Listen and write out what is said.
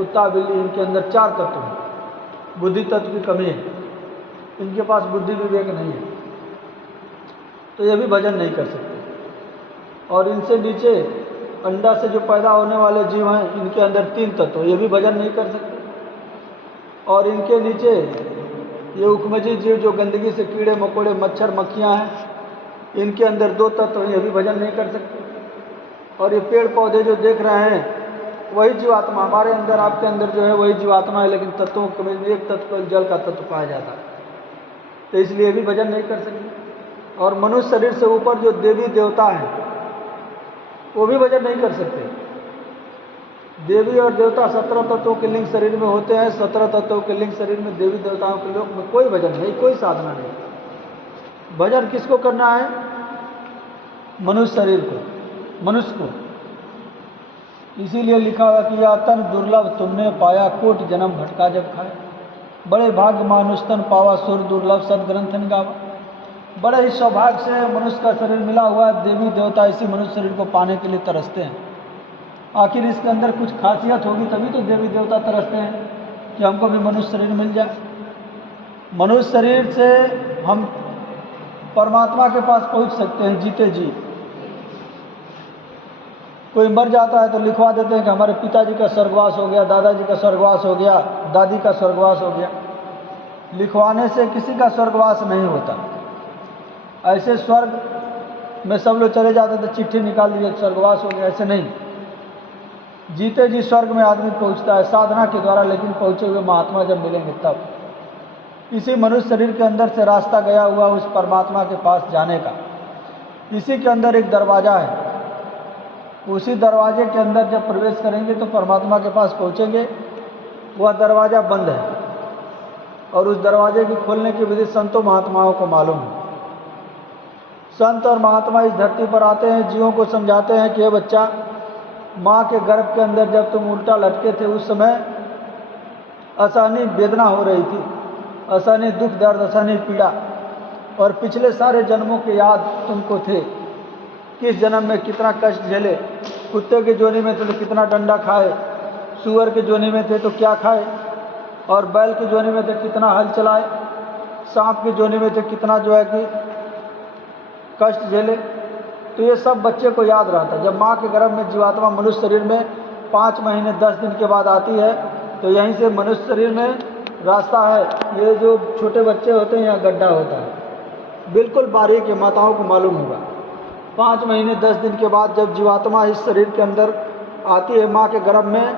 कुत्ता बिल्ली, इनके अंदर 4 तत्व हैं, बुद्धि तत्व की कमी है, इनके पास बुद्धि विवेक नहीं है, तो ये भी भजन नहीं कर सकते। और इनसे नीचे अंडा से जो पैदा होने वाले जीव हैं, इनके अंदर 3 तत्व, ये भी भजन नहीं कर सकते। और इनके नीचे ये उकमजी जीव जो गंदगी से कीड़े मकोड़े मच्छर मक्खियाँ हैं, इनके अंदर 2 तत्व हैं, ये भी भजन नहीं कर सकते। और ये पेड़ पौधे जो देख रहे हैं, वही जीवात्मा हमारे अंदर आपके अंदर जो है वही जीवात्मा है, लेकिन तत्वों में एक तत्व जल का तत्व पाया जाता है, तो इसलिए भी भजन नहीं कर सकते। और मनुष्य शरीर से ऊपर जो देवी देवता हैं, वो भी भजन नहीं कर सकते। देवी और देवता 17 तत्वों के लिंग शरीर में होते हैं, 17 तत्वों के लिंग शरीर में देवी देवताओं के लोक में कोई भजन नहीं, कोई साधना नहीं। भजन किसको करना है? मनुष्य शरीर को, मनुष्य को। इसीलिए लिखा हुआ कि यह तन दुर्लभ तुमने पाया, कोट जन्म भटका जब खाए, बड़े भाग्य मानुष तन पावा, सुर दुर्लभ सदग्रंथन गावा। बड़े ही सौभाग्य से मनुष्य का शरीर मिला हुआ है, देवी देवता इसी मनुष्य शरीर को पाने के लिए तरसते हैं। आखिर इसके अंदर कुछ खासियत होगी तभी तो देवी देवता तरसते हैं कि हमको भी मनुष्य शरीर मिल जाए। मनुष्य शरीर से हम परमात्मा के पास पहुंच सकते हैं जीते जी। कोई मर जाता है तो लिखवा देते हैं कि हमारे पिताजी का स्वर्गवास हो गया, दादाजी का स्वर्गवास हो गया, दादी का स्वर्गवास हो गया। लिखवाने से किसी का स्वर्गवास नहीं होता। ऐसे स्वर्ग में सब लोग चले जाते तो चिट्ठी निकाल दिए स्वर्गवास हो गया, ऐसे नहीं। जीते जी स्वर्ग में आदमी पहुंचता है साधना के द्वारा, लेकिन पहुंचे हुए महात्मा जब मिलेंगे तब। इसी मनुष्य शरीर के अंदर से रास्ता गया हुआ उस परमात्मा के पास जाने का। इसी के अंदर एक दरवाज़ा है, उसी दरवाजे के अंदर जब प्रवेश करेंगे तो परमात्मा के पास पहुंचेंगे। वह दरवाज़ा बंद है और उस दरवाजे की खोलने की विधि संतों महात्माओं को मालूम है। संत और महात्मा इस धरती पर आते हैं, जीवों को समझाते हैं कि ये बच्चा, माँ के गर्भ के अंदर जब तुम उल्टा लटके थे उस समय असहनीय वेदना हो रही थी, असहनीय दुख दर्द, असहनीय पीड़ा, और पिछले सारे जन्मों के याद तुमको थे। किस जन्म में कितना कष्ट झेले, कुत्ते के जोनी में थे तो कितना डंडा खाए, सूअर के जोनी में थे तो क्या खाए, और बैल के जोनी में थे कितना हल चलाए, सांप के जोनी में थे कितना जो है कि कष्ट झेले। तो ये सब बच्चे को याद रहता है। जब माँ के गर्भ में जीवात्मा मनुष्य शरीर में 5 महीने 10 दिन के बाद आती है तो यहीं से मनुष्य शरीर में रास्ता है। ये जो छोटे बच्चे होते हैं यहाँ गड्ढा होता है, बिल्कुल बारीक है, माताओं को मालूम होगा। 5 महीने 10 दिन के बाद जब जीवात्मा इस शरीर के अंदर आती है माँ के गर्भ में,